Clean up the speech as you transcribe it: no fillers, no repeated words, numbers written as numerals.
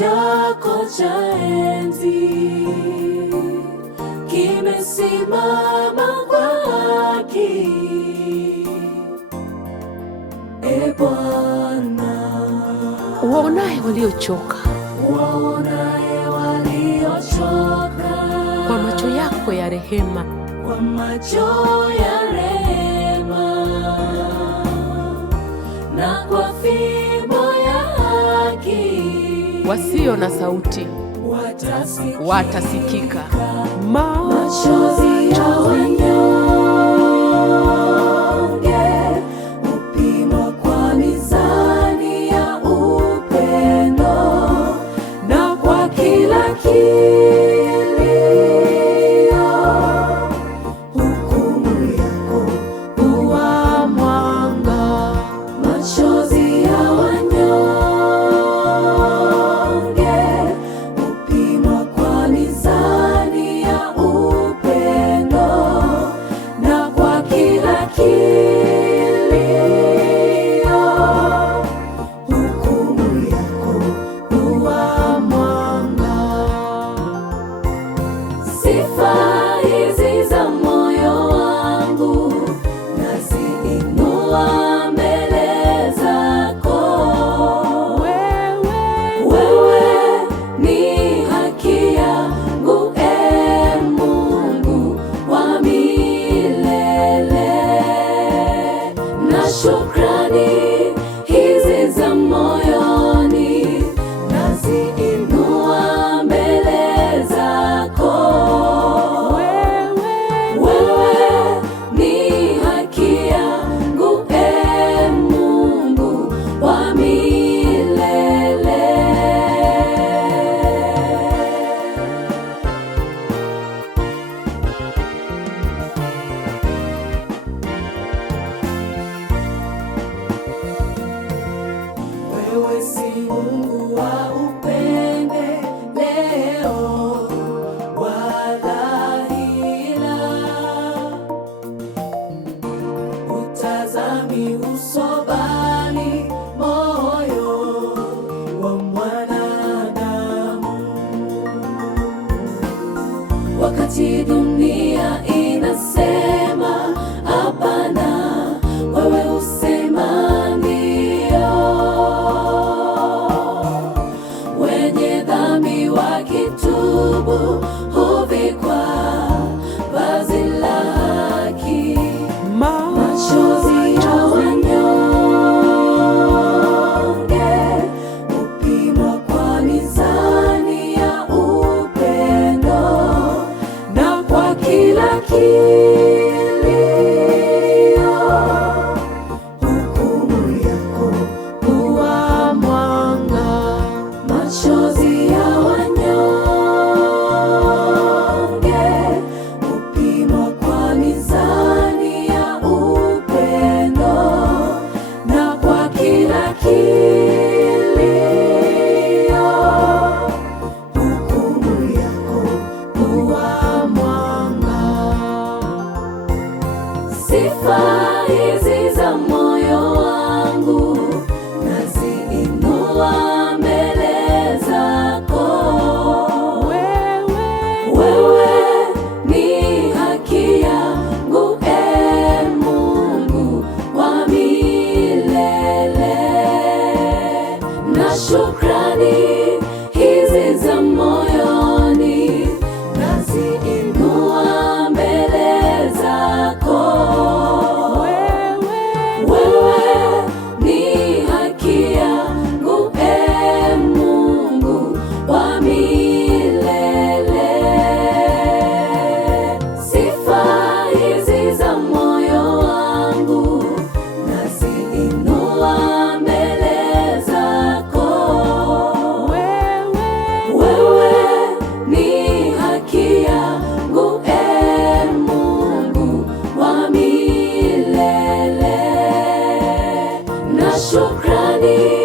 chako cha enzi kimesimama kwa haki, e Bwana. Waonaye waliochoka, waonaye waliochoka, kwa macho yako ya rehema, kwa macho ya rehema, na kwa fimbo ya haki, wasio na sauti watasikika. Machozi ya wanyonge hupimwa kwa mizani ya upendo, na kwa kila kilio hukumu yako huwa mwanga. Machozi ya wanyonge hupimwa kwa mizani ya upendo, na kwa kila kilio hukumu yako huwa mwanga. Sifa hizi za moyo wangu naziinua mbele zako. Wewe ni haki yangu, e Mungu wa milele, na shukrani hizi za moyoni naziinua mbele zako. Wewe ni haki yangu, e Mungu wa milele. Wewe si Mungu wa upendeleo wala hila, hutazami uso bali moyo wa mwanadamu. Wakati dunia inasema hapana, wewe husema ndio. Wenye dhambi wakitubu huvikwa vazi la haki. Machozi ya wanyonge hupimwa kwa mizani ya upendo, na kwa kila kilio hukumu yako huwa mwanga. Machozi ya wanyonge hupimwa kwa mizani ya upendo, na kwa kila kilio hukumu yako huwa mwanga. Sifa hizi za moyo wangu naziinua mbele zako. Wewe ni haki yangu, e Mungu wa milele, na shukrani hizi za moyoni naziinua mbele zako. Wewe ni haki yangu, e Mungu wa milele. Sifa hizi za moyo wangu naziinua mbele zako. Wewe ni haki yangu, e Mungu wa milele, na shukrani